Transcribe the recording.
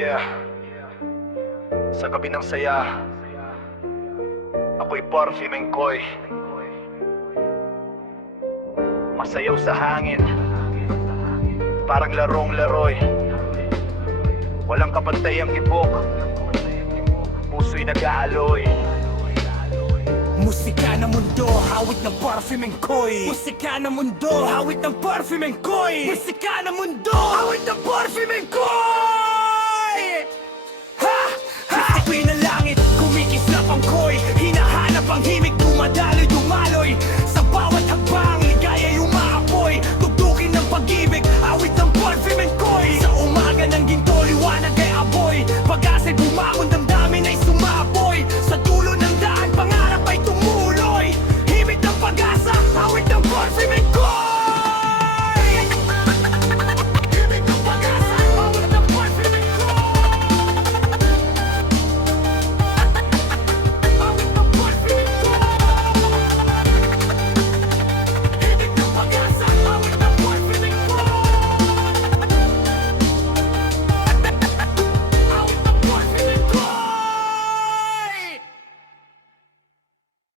Yeah. Sa gabi ng saya, ako'y parfumeng koy. Masayaw sa hangin, parang larong-laroy. Walang kapantay ang ibok, puso'y nag-aaloy. Musika ng mundo, hawit ng parfumeng koy. Musika ng mundo, hawit ng parfumeng koy. Musika ng mundo, hawit ng parfumeng koy. Ha! Ha! Isipin na langit, kumikislap ang koy. Hinahanap ang himig, dumadali